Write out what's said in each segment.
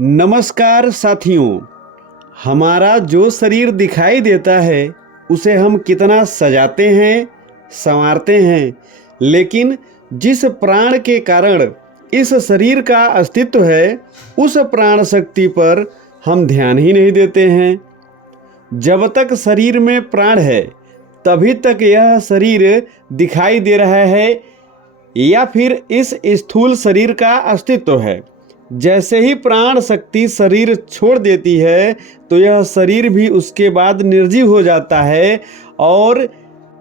नमस्कार साथियों। हमारा जो शरीर दिखाई देता है उसे हम कितना सजाते हैं, संवारते हैं, लेकिन जिस प्राण के कारण इस शरीर का अस्तित्व है उस प्राण शक्ति पर हम ध्यान ही नहीं देते हैं। जब तक शरीर में प्राण है तभी तक यह शरीर दिखाई दे रहा है या फिर इस स्थूल शरीर का अस्तित्व है। जैसे ही प्राण शक्ति शरीर छोड़ देती है तो यह शरीर भी उसके बाद निर्जीव हो जाता है और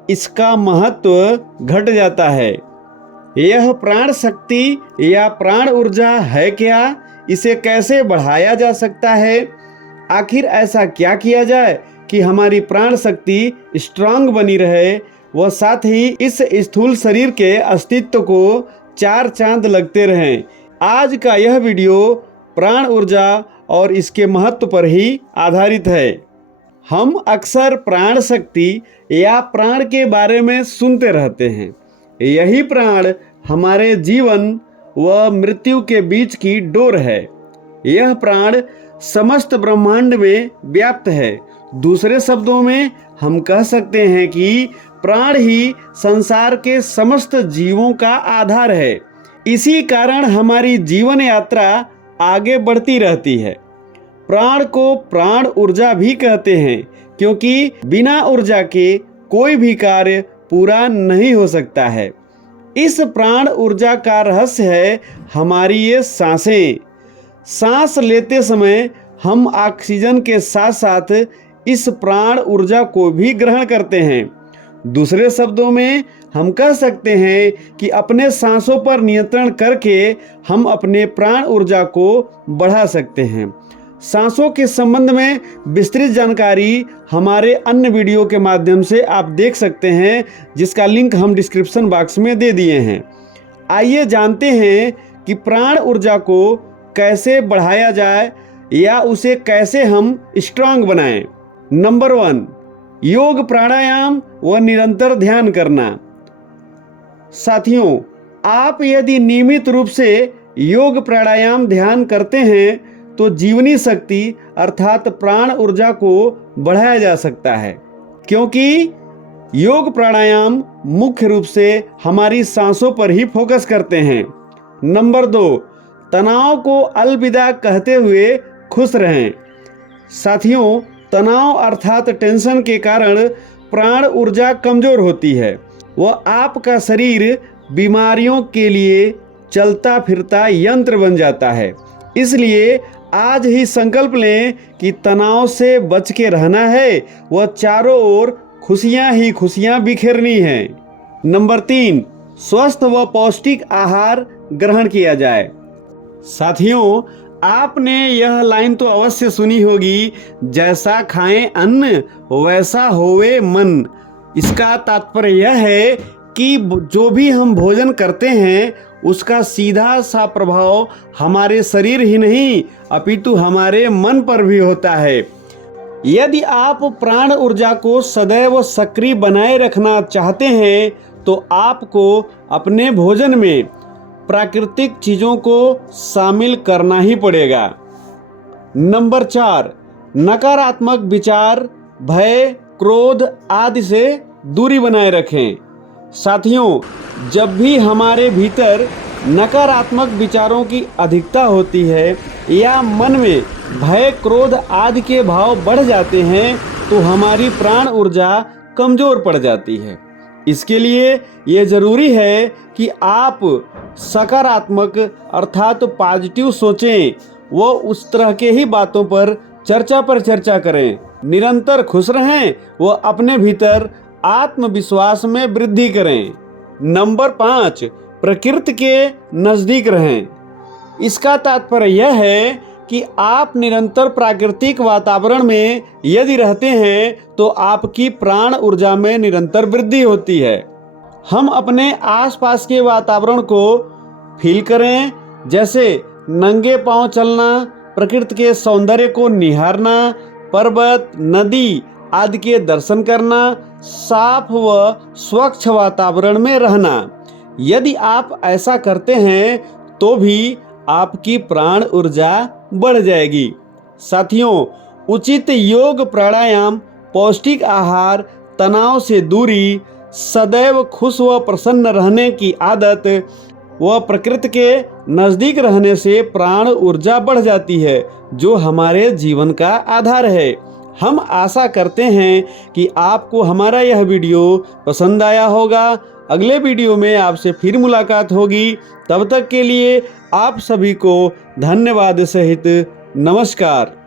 इसका महत्व घट जाता है। यह प्राण शक्ति या प्राण ऊर्जा है क्या? इसे कैसे बढ़ाया जा सकता है? आखिर ऐसा क्या किया जाए कि हमारी प्राण शक्ति स्ट्रांग बनी रहे व साथ ही इस स्थूल शरीर के अस्तित्व को चार चांद लगते रहें। आज का यह वीडियो प्राण ऊर्जा और इसके महत्व पर ही आधारित है। हम अक्सर प्राण शक्ति या प्राण के बारे में सुनते रहते हैं। यही प्राण हमारे जीवन व मृत्यु के बीच की डोर है। यह प्राण समस्त ब्रह्मांड में व्याप्त है। दूसरे शब्दों में हम कह सकते हैं कि प्राण ही संसार के समस्त जीवों का आधार है। इसी कारण हमारी जीवन यात्रा आगे बढ़ती रहती है। प्राण को प्राण ऊर्जा भी कहते हैं क्योंकि बिना ऊर्जा के कोई भी कार्य पूरा नहीं हो सकता है। इस प्राण ऊर्जा का रहस्य है हमारी ये सांसें। सांस लेते समय हम ऑक्सीजन के साथ साथ इस प्राण ऊर्जा को भी ग्रहण करते हैं। दूसरे शब्दों में हम कह सकते हैं कि अपने सांसों पर नियंत्रण करके हम अपने प्राण ऊर्जा को बढ़ा सकते हैं। सांसों के संबंध में विस्तृत जानकारी हमारे अन्य वीडियो के माध्यम से आप देख सकते हैं, जिसका लिंक हम डिस्क्रिप्शन बॉक्स में दे दिए हैं। आइए जानते हैं कि प्राण ऊर्जा को कैसे बढ़ाया जाए या उसे कैसे हम स्ट्रांग बनाएं। नंबर 1, योग प्राणायाम व निरंतर ध्यान करना। साथियों, आप यदि नियमित रूप से योग प्राणायाम ध्यान करते हैं तो जीवनी शक्ति अर्थात प्राण ऊर्जा को बढ़ाया जा सकता है, क्योंकि योग प्राणायाम मुख्य रूप से हमारी सांसों पर ही फोकस करते हैं। नंबर 2, तनाव को अलविदा कहते हुए खुश रहें। साथियों, तनाव अर्थात टेंशन के कारण प्राण ऊर्जा कमजोर होती है। वह आपका शरीर बीमारियों के लिए चलता फिरता यंत्र बन जाता है। इसलिए आज ही संकल्प लें कि तनाव से बच के रहना है वह चारों ओर खुशियां ही खुशियां बिखेरनी है। नंबर 3, स्वस्थ व पौष्टिक आहार ग्रहण किया जाए। साथियों, आपने यह लाइन तो अवश्य सुनी होगी, जैसा खाएं अन्न वैसा होवे मन। इसका तात्पर्य यह है कि जो भी हम भोजन करते हैं उसका सीधा सा प्रभाव हमारे शरीर ही नहीं अपितु हमारे मन पर भी होता है। यदि आप प्राण ऊर्जा को सदैव सक्रिय बनाए रखना चाहते हैं तो आपको अपने भोजन में प्राकृतिक चीज़ों को शामिल करना ही पड़ेगा। नंबर 4, नकारात्मक विचार, भय, क्रोध आदि से दूरी बनाए रखें। साथियों, जब भी हमारे भीतर नकारात्मक विचारों की अधिकता होती है या मन में भय, क्रोध आदि के भाव बढ़ जाते हैं तो हमारी प्राण ऊर्जा कमजोर पड़ जाती है। इसके लिए ये जरूरी है कि आप सकारात्मक अर्थात पॉजिटिव सोचें, वो उस तरह के ही बातों पर चर्चा करें, निरंतर खुश रहें, वो अपने भीतर आत्मविश्वास में वृद्धि करें। नंबर 5, प्रकृति के नजदीक रहें। इसका तात्पर्य यह है कि आप निरंतर प्राकृतिक वातावरण में यदि रहते हैं तो आपकी प्राण ऊर्जा में निरंतर वृद्धि होती है। हम अपने आसपास के वातावरण को फील करें, जैसे नंगे पांव चलना, प्रकृति के सौंदर्य को निहारना, पर्वत, नदी आदि के दर्शन करना, साफ व स्वच्छ वातावरण में रहना। यदि आप ऐसा करते हैं तो भी आपकी प्राण ऊर्जा बढ़ जाएगी। साथियों, उचित योग, प्राणायाम, पौष्टिक आहार, तनाव से दूरी, सदैव खुश व प्रसन्न रहने की आदत व प्रकृति के नज़दीक रहने से प्राण ऊर्जा बढ़ जाती है, जो हमारे जीवन का आधार है। हम आशा करते हैं कि आपको हमारा यह वीडियो पसंद आया होगा। अगले वीडियो में आपसे फिर मुलाकात होगी। तब तक के लिए आप सभी को धन्यवाद सहित नमस्कार।